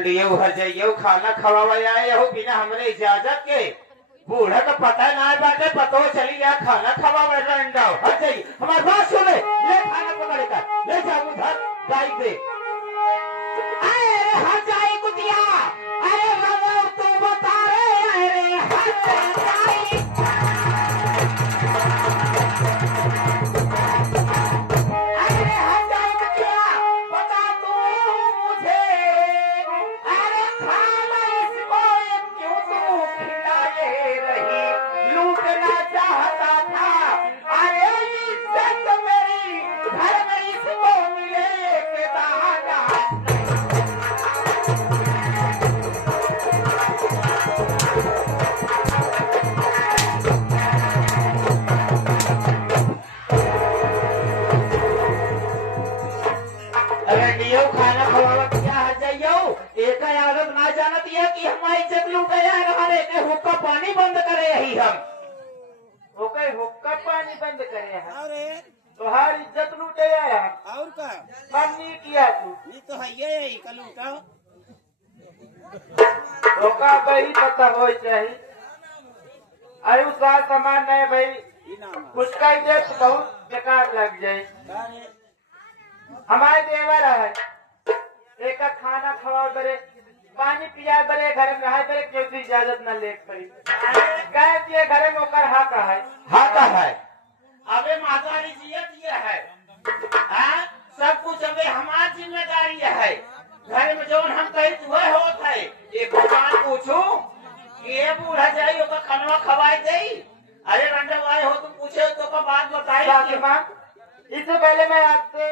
रंडियो हर जाइयो खाना खवावा आए हो बिना हमरे इजाजत के। बूढ़ा का पता ना बाटे पतो चली गया खाना खवावा रंडा हर जाइए हमारी बात सुने ले खाना पकड़ कर ले जाओ उधर गाय दे। अरे हर जाए कुतिया अरे मानो तू बता रे अरे हर जाए खाना खवावा क्या हर जाइयो एक आदत ना जानत है कि हमारी इज्जत लूटे है हमारे के हुक्का पानी बंद करे यही हम ओके हुक्का पानी बंद करे हैं अरे तोहार इज्जत लूटे आया और का पानी किया तू ये तो है ये कलू का धोखा भाई पता हो चाहिए। अरे उसका सामान नहीं भाई ये नाम कुछ का इज्जत बहुत बेकार लग जाए। अरे हमारे देवर है एक खाना खवा बरे पानी पिया बरे घर में रहा बरे क्यों इजाजत न ले पड़ी कह दिए घर में ओकर हक है हाथा है अबे माता जियत ये है हाँ? सब कुछ अबे हमारी जिम्मेदारी है घर में जो हम कही वह होता है एक बात पूछू कि ये बूढ़ा जाइए का खाना खवाई दे। अरे रंडा आए हो तुम पूछे तो का बात बताई माँ इससे पहले मैं आपसे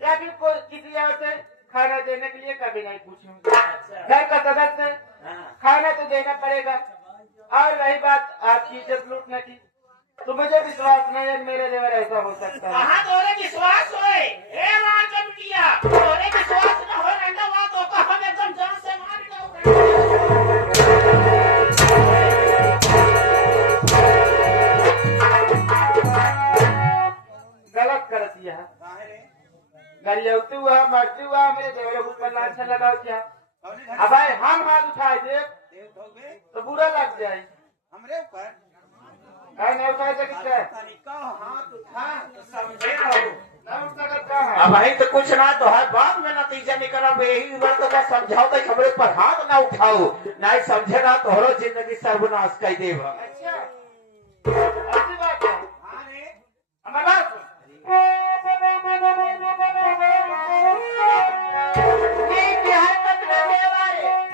या फिर किसी और से खाना देने के लिए कभी नहीं पूछूंगा। घर का सदस्य खाना तो देना पड़ेगा। और रही बात आपकी इज्जत लूटने की तो मुझे विश्वास नहीं है मेरे देवर ऐसा हो सकता है। कहाँ तोरे विश्वास होए ए मार जब किया तोरे विश्वास न हो रंडा बात हो का हम एकदम जान से मार दो। गलत कर दिया गरियाती हुआ मरती हुआ मेरे देवर ऊपर लाछन लगाओ क्या अब भाई हम हाथ उठाए दे तो बुरा लग जाए हमरे ऊपर नहीं उठाए तो क्या तरीका हाथ उठा तो समझे रहो नहीं उठ सकता है। अब भाई तो कुछ ना तो है बात में नतीजा निकला यही बात का समझाओ तो खबरे पर हाथ ना उठाओ नहीं समझे ना तो हरो जिंदगी सर्वनाश कर देव। अच्छा अच्छी बात है। अरे हमारी बात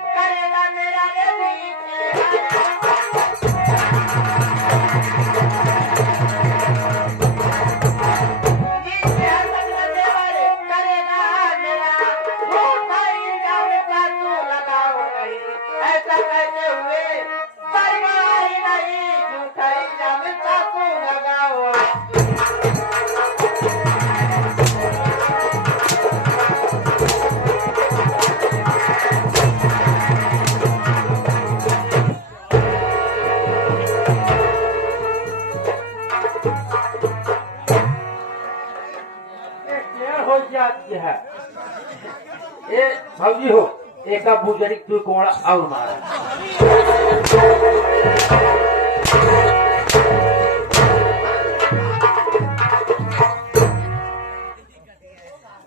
करेगा मेरा ऐसा कहते हुए परिवार नहीं झूठा इल्जाम चाकू लगाओ। हो जाती है ये भौजी हो एक बुजुर्ग तू कोड़ा और मारा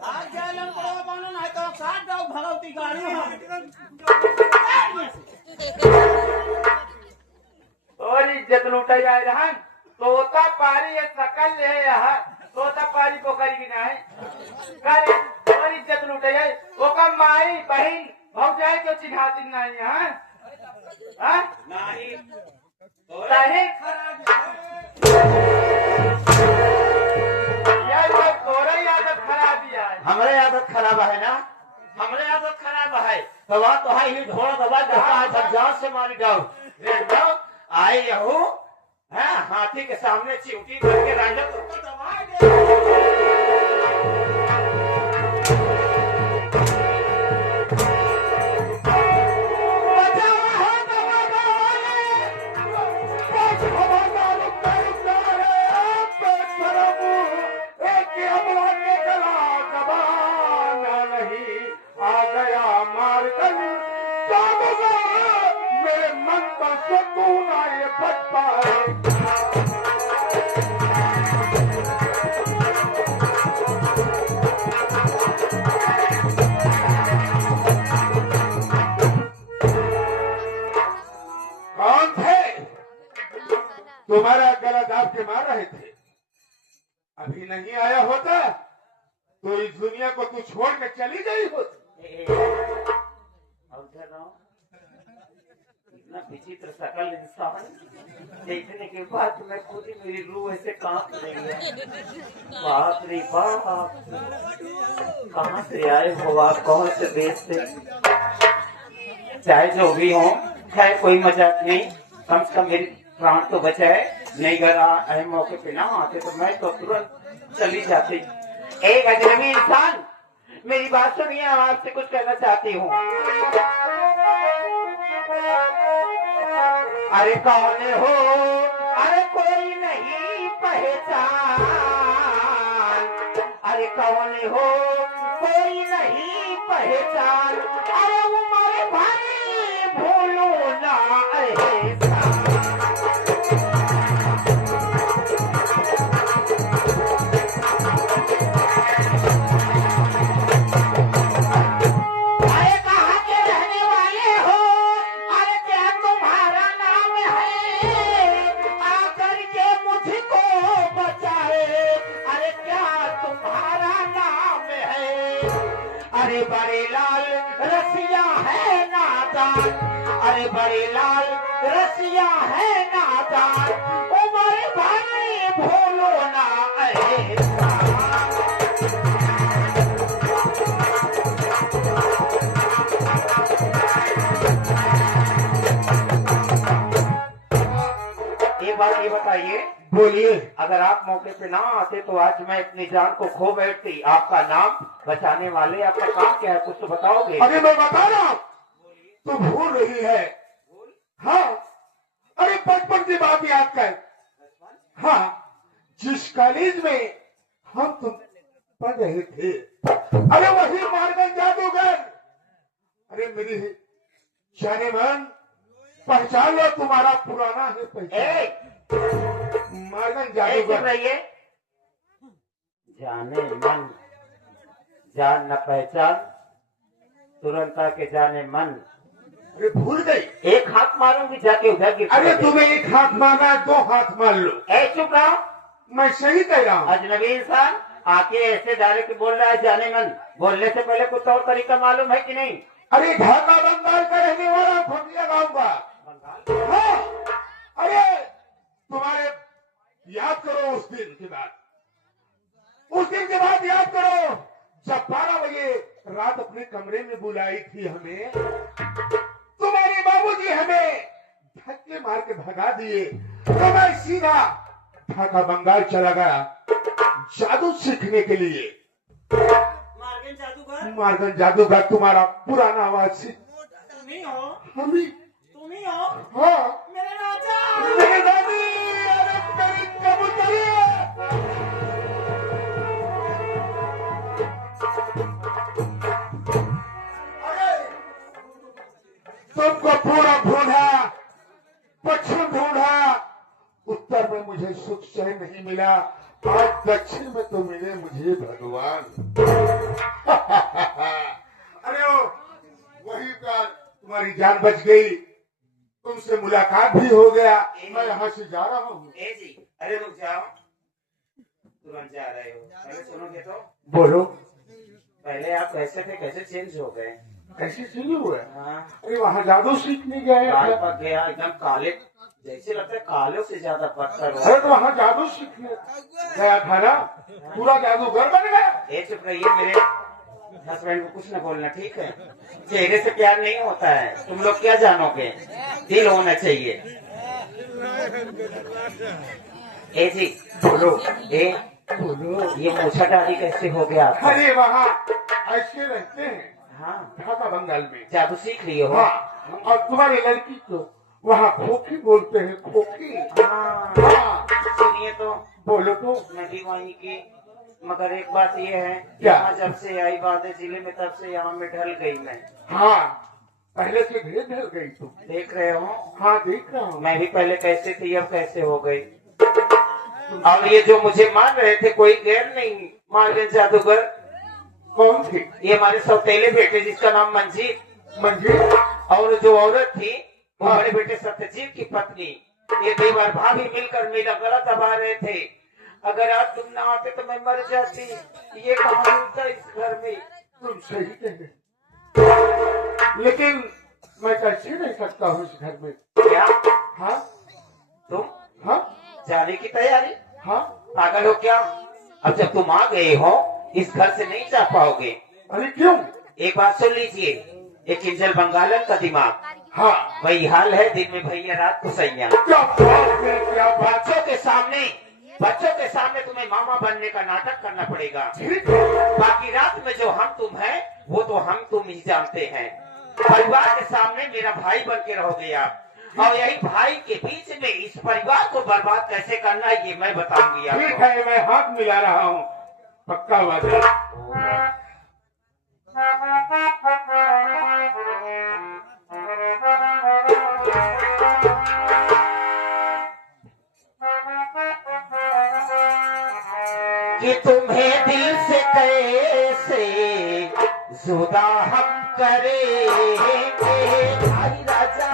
आज जालन को बनन है तो साथ जाओ भगवती गाड़ी और इज्जत लुटाई आए रहन तोता पारी ये सकल ले यहाँ तोता पारी को करी ना है करे और इज्जत लुटाई है वो का माई बहन भौजाई को चिढ़ाती नहीं है हाँ नहीं सही यह सब तोरा ही आदत खराब ही है। हमारे आदत खराब है ना हमारे आदत खराब है तो वह तो है ही ढोल दबा जहाँ जान से मारी जाओ रेंडो आए यहू है हाथी के सामने चिमटी करके रांडो तो दबा दे। आ गया मार अभी नहीं आया होता तो इस दुनिया को तू छोड़ के चली गई होती। इतना विचित्र सकल इंसान देखने के बाद मैं खुद ही मेरी रूह ऐसे कांप रही है। बाप रे बाप, कहाँ से आए हो आप, कौन से देश से? चाहे जो भी हो, खैर कोई मजाक नहीं, कम से कम मेरी प्राण तो बचाए। नहीं घर आए मौके पे ना आते तो मैं तो तुरंत चली जाती। एक अजनबी इंसान, मेरी बात सुनिए, आपसे कुछ कहना चाहती हूँ। अरे कौन हो, अरे कोई नहीं पहचान, अरे कौन हो कोई नहीं पहचान, अरे उम्र भरी भूलो ना एहसान। अरे कहाँ के रहने वाले हो, अरे क्या तुम्हारा नाम है, आकर के मुझको बचाए, अरे क्या तुम्हारा नाम है? अरे बड़े लाल रसिया है नादान, अरे बड़े लाल रसिया है नादान, उम्र भरी भूलो ना एहसान। एक बात ये बताइए, बोलिए। अगर आप मौके पे ना आते तो आज मैं अपनी जान को खो बैठती। आपका नाम बचाने वाले, आपका काम क्या है, कुछ तो बताओगे? अरे मैं बता रहा हूँ, तू भूल रही है। हाँ, अरे बचपन की बात याद कर। हाँ, जिस कॉलेज में हम तुम पढ़ रहे थे, अरे वही मार्गन जादूगर। अरे मेरी जाने मन, पहचान लो, तुम्हारा पुराना है पहचान। मार्गन जादूगर। रहिए, जाने मन जान न पहचान, तुरंत आके जाने मन। अरे भूल गई। एक हाथ मारूंगी जाके उधर गिर अरे पड़ोगे। तुम्हें एक हाथ मारना, दो हाथ मार लो। चुप रहो, मैं सही कह रहा हूँ। अजनबी इंसान आके ऐसे डायरेक्ट बोल रहा है जाने मन। बोलने से पहले कुछ और तरीका मालूम है कि नहीं? अरे ढाका बंगाल का रहने वाला खोटिया गाँव का। हाँ, अरे तुम्हारे याद करो उस दिन के बाद, उस दिन के बाद याद करो जब 12 बजे रात अपने कमरे में बुलाई थी हमें। तुम्हारे बाबूजी हमें धक्के मार के भगा दिए तो मैं सीधा ढाका बंगाल चला गया जादू सीखने के लिए। मार्गन जादूगर मार्गन जादूगर तुम्हारा पुराना आवाज सीख। तुम ही हो, हम ही। तुम ही हो हाँ, मेरे राजा। मेरे दादी, अरे मेरी कबूतरी। तुमको पूरा ढूंढा, पश्चिम ढूंढा, उत्तर में मुझे सुख चैन नहीं मिला, आज दक्षिण में तो मिले मुझे भगवान। अरे ओ, वही का तुम्हारी जान बच गई, तुमसे मुलाकात भी हो गया। मैं यहाँ से जा रहा हूँ। ए जी, अरे रुक जाओ, तुरंत जा रहे हो? पहले सुनोगे तो। बोलो। पहले आप कैसे थे, कैसे चेंज हो गए? कैसे शुरू हुआ? हाँ, अरे वहाँ जादू सीखने गए। काल पक गया, एकदम काले, जैसे लगता है कालों से ज्यादा पत्थर हो। अरे तो वहाँ जादू सीखने गया था ना, पूरा जादूगर बन गया। ए चुप रहिए, मेरे हस्बैंड को कुछ न बोलना, ठीक है? चेहरे से प्यार नहीं होता है, तुम लोग क्या जानोगे, दिल होना चाहिए। ए जी बोलो। ए बोलो। ये मूछा दाढ़ी कैसे हो गया आपका? अरे वहाँ ऐसे रहते हैं हाँ, ढाका बंगाल में। जादू सीख लिए हो? हाँ, और तुम्हारी लड़की को वहाँ खोखी बोलते हैं, खोखी। हाँ, हाँ, सुनिए तो, बोलो तो। नदी वहीं की, मगर एक बात ये है, क्या? यहाँ जब से आई बातें जिले में, तब से यहाँ में ढल गई मैं। हाँ, पहले से ढेर ढल गई तुम। देख रहे हो, हाँ, देख रहा हूँ। मैं भी पहले कैसे थी, अब कैसे हो गई। और ये जो मुझे मान रहे थे, कोई गैर नहीं, मार्गन जादूगर। कौन थी? ये हमारे सौतेले बेटे जिसका नाम मंजीत, मंजीत। और जो औरत थी वो हाँ। बड़े बेटे सत्यजीत की पत्नी। ये 2 बार भाभी मिलकर मेरा गला दबा रहे थे। अगर आज तुम ना आते तो मैं मर जाती। ये कहानी था इस घर में। तुम सही कह रहे, लेकिन मैं कैसे रह सकता हूँ इस घर में? क्या हाँ तुम हाँ जाने की तैयारी? हाँ। पागल हो क्या? अब जब तुम आ गए हो इस घर से नहीं जा पाओगे। अरे क्यों? एक बात सुन लीजिए, एक किंजल बंगालन का दिमाग, हाँ वही हाल है दिन में भैया रात को सैया। क्या बात है, क्या बात। बच्चों के सामने तुम्हें मामा बनने का नाटक करना पड़ेगा। ठीक है। बाकी रात में जो हम तुम है वो तो हम तुम ही जानते हैं। परिवार के सामने मेरा भाई बन के रहोगे आप, और यही भाई के बीच में इस परिवार को बर्बाद कैसे करना है ये मैं बताऊंगी ठीक आपको। है, मैं हाथ मिला रहा हूँ, पक्का वादा। कि तुम्हें दिल से कैसे जुदा हम करेंगे भाई राजा।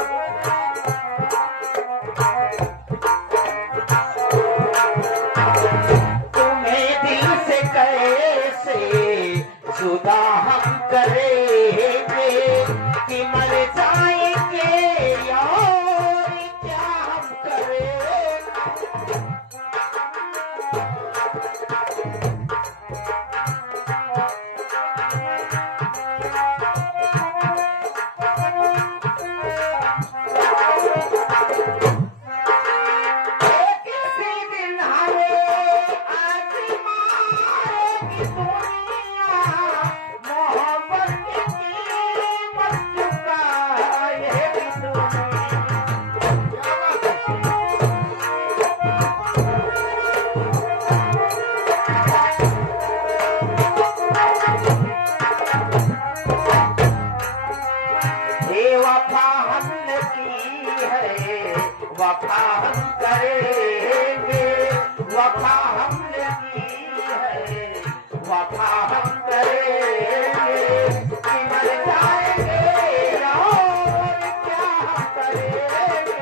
तुम्हें दिल से कैसे जुदा हम करेंगे कि मर जाएंगे यार क्या हम करेंगे। किसी दिन हमें आज़माएगी दुनिया, मोहब्बत की कीमत चुकाएगी दुनिया। ये वफा हमने की है, वफा हम करेंगे। वफा हमने की है, वफा हम करेंगे कि मर जाएंगे और क्या हम करेंगे।